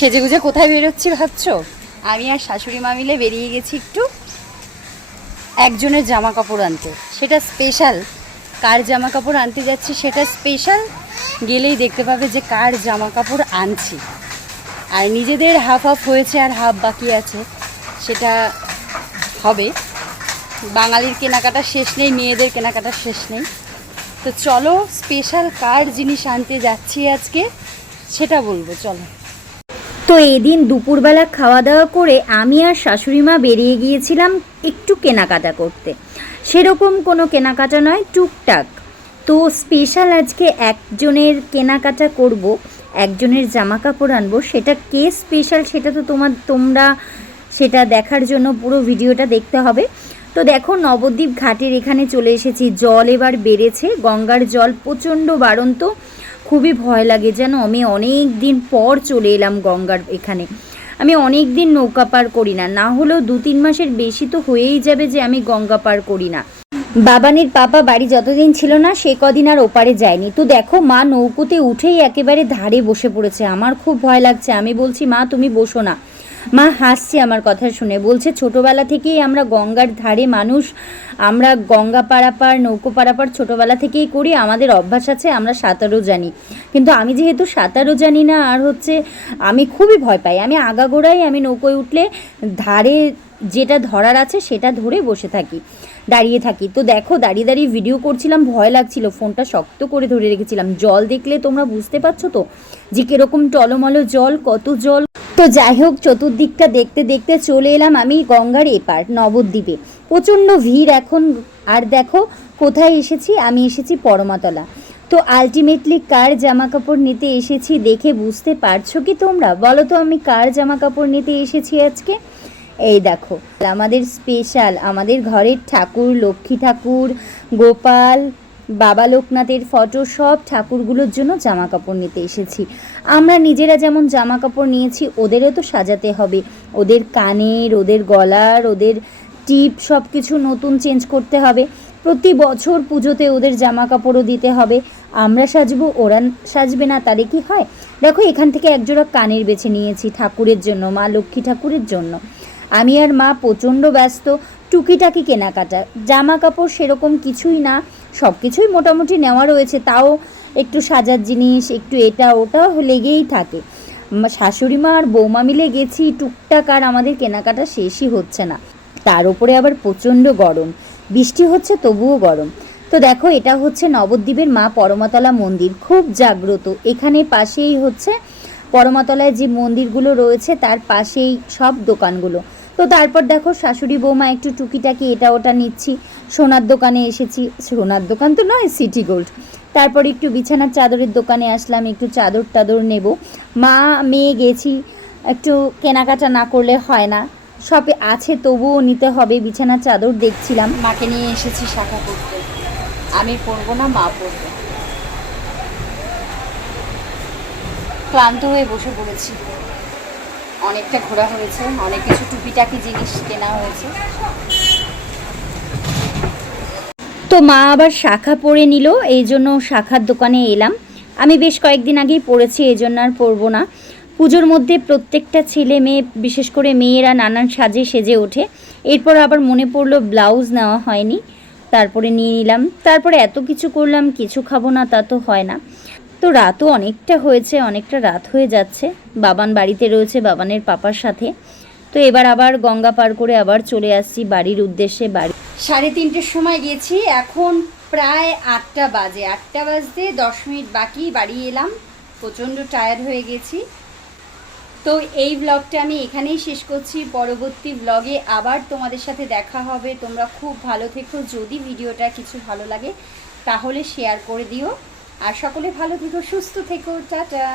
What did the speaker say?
সেজেগুজে কোথায় বেরোচ্ছি ভাবছো? আমি আর শাশুড়ি মা মিলে বেরিয়ে গেছি একটু একজনের জামা কাপড় আনতে। সেটা স্পেশাল। কার জামা কাপড় আনতে যাচ্ছি সেটা স্পেশাল। গেলেই দেখতে পাবে যে কার জামা কাপড় আনছি। আর নিজেদের হাফ হাফ হয়েছে আর হাফ বাকি আছে, সেটা হবে। বাঙালির কেনাকাটা শেষ নেই, মেয়েদের কেনাকাটা শেষ নেই। তো চলো স্পেশাল কার জিনিস আনতে যাচ্ছি আজকে সেটা বলবো, চলো। তো এদিন দুপুরবেলা খাওয়া দাওয়া করে আমি আর শাশুড়ি মা বেরিয়ে গিয়েছিলাম একটু কেনাকাটা করতে। সেরকম কোনো কেনাকাটা নয়, টুকটাক। তো স্পেশাল আজকে একজনের কেনাকাটা করব, একজনের জামা কাপড় আনবো। সেটা কে স্পেশাল সেটা তো তোমরা সেটা দেখার জন্য পুরো ভিডিওটা দেখতে হবে। তো দেখো নবদ্বীপ ঘাটের এখানে চলে এসেছি। জল এবার বেড়েছে, গঙ্গার জল প্রচণ্ড বাড়ন্ত। খুবই ভয় লাগে যেন। আমি অনেক দিন পর চলে এলাম গঙ্গার এখানে। আমি অনেক দিন নৌকা পার করি না, না হলেও 2-3 মাসের বেশি তো হয়েই যাবে যে আমি গঙ্গা পার করি না। বাবানির পাপা বাড়ি যতদিন ছিল না সে কদিন আর ওপারে যায়নি। তো দেখো মা নৌকোতে উঠেই একেবারে ধারে বসে পড়েছে। আমার খুব ভয় লাগছে। আমি বলছি মা তুমি বসো না। মা হাসছে আমার কথা শুনে, বলছে ছোটোবেলা থেকেই আমরা গঙ্গার ধারে মানুষ, আমরা গঙ্গা পারাপার নৌকো পারাপার ছোটোবেলা থেকেই করি, আমাদের অভ্যাস আছে, আমরা সাঁতারও জানি। কিন্তু আমি যেহেতু সাঁতারও জানি না আর আমি খুবই ভয় পাই। আমি আগাগোড়াই আমি নৌকোয় উঠলে ধারে যেটা ধরার আছে সেটা ধরে বসে থাকি, দাঁড়িয়ে থাকি। তো দেখো দাঁড়িয়ে দাঁড়িয়ে ভিডিও করছিলাম, ভয় লাগছিল, ফোনটা শক্ত করে ধরে রেখেছিলাম। জল দেখলে তোমরা বুঝতে পারছো তো যে কীরকম টলমলো জল, কত জল। তো যাই হোক চতুর্দিকটা দেখতে দেখতে চলে এলাম আমি গঙ্গার এপার নবদ্বীপে। প্রচণ্ড ভিড় এখন। আর দেখো কোথায় এসেছি, আমি এসেছি পরমাতলা। তো আলটিমেটলি কার জামা কাপড় নিতে এসেছি দেখে বুঝতে পারছো কি তোমরা? বলো তো আমি কার জামা কাপড় নিতে এসেছি আজকে? এই দেখো আমাদের স্পেশাল, আমাদের ঘরের ঠাকুর, লক্ষ্মী ঠাকুর, গোপাল, বাবা লোকনাথের ফটো, সব ঠাকুরগুলোর জন্য জামা কাপড় নিতে এসেছি। আমরা নিজেরা যেমন জামা কাপড় নিয়েছি ওদেরও তো সাজাতে হবে। ওদের কানের, ওদের গলার, ওদের টিপ সব কিছু নতুন চেঞ্জ করতে হবে। প্রতি বছর পুজোতে ওদের জামা কাপড়ও দিতে হবে। আমরা সাজবো, ওরা সাজবে না, তাহলে কি হয়? দেখো এখান থেকে একজোড়া কানের বেছে নিয়েছি ঠাকুরের জন্য, মা লক্ষ্মী ঠাকুরের জন্য। আমি আর মা প্রচণ্ড ব্যস্ত টুকিটাকি কেনাকাটা। জামা কাপড় সেরকম কিছুই না, সব কিছুই মোটামুটি নেওয়া রয়েছে, তাও একটু সাজার জিনিস, একটু এটা ওটা লেগেই থাকে। শাশুড়ি মা আর বৌমা মিলে গেছি টুকটাক, আর আমাদের কেনাকাটা শেষই হচ্ছে না। তার উপরে আবার প্রচণ্ড গরম, বৃষ্টি হচ্ছে তবুও গরম। তো দেখো এটা হচ্ছে নবদ্বীপের মা পরমাতলা মন্দির, খুব জাগ্রত। এখানে পাশেই হচ্ছে পরমাতলায় যে মন্দিরগুলো রয়েছে তার পাশেই সব দোকানগুলো। তো তারপর দেখো শাশুড়ি বৌমা একটু টুকিটাকি এটা ওটা নিচ্ছি। সোনার দোকানে এসেছি, সোনার দোকান তো নয়, সিটি গোল্ড। তারপর একটু বিছানার চাদরের দোকানে আসলাম, একটু চাদর টাদর নেব। মা মেয়ে গেছি, একটু কেনাকাটা না করলে হয় না, সবে আছে তবুও নিতে হবে। বিছানার চাদর দেখছিলাম। মাকে নিয়ে এসেছি শাখা পড়তে। আমি পরবো না, মা পরবে। ক্লান্ত হয়ে বসে পড়েছি, অনেকটা ঘোরা হয়েছে, অনেক কিছু টুপিটাকি জিনিস কেনা হয়েছে। তো মা আবার শাখা পরে নিল, এই জন্য শাখার দোকানে এলাম। আমি বেশ কয়েকদিন আগেই পরেছি, এই জন্য আর পরবো না। পুজোর মধ্যে প্রত্যেকটা ছেলে মেয়ে, বিশেষ করে মেয়েরা নানান সাজে সেজে ওঠে। এরপর আবার মনে পড়লো ব্লাউজ নেওয়া হয়নি, তারপরে নিয়ে নিলাম। তারপরে এত কিছু করলাম, কিছু খাবো না তা তো হয় না। তো রাতও অনেকটা হয়েছে, অনেকটা রাত হয়ে যাচ্ছে। বাবান বাড়িতে রয়েছে, বাবানের পাপার সাথে। তো এবার আবার গঙ্গা পার করে আবার চলে আসছি বাড়ির উদ্দেশ্যে। 3:30-র সময় গেছি, এখন প্রায় 8টা বাজে। 8টা বাজতে 10 মিনিট বাকি বাড়ি এলাম। প্রচণ্ড টায়ার্ড হয়ে গেছি। তো এই ব্লগটা আমি এখানেই শেষ করছি। পরবর্তী ব্লগে আবার তোমাদের সাথে দেখা হবে। তোমরা খুব ভালো থেকো। যদি ভিডিওটা কিছু ভালো লাগে তাহলে শেয়ার করে দিও। আর সকলে ভালো থেকো, সুস্থ থেকো। টাটা।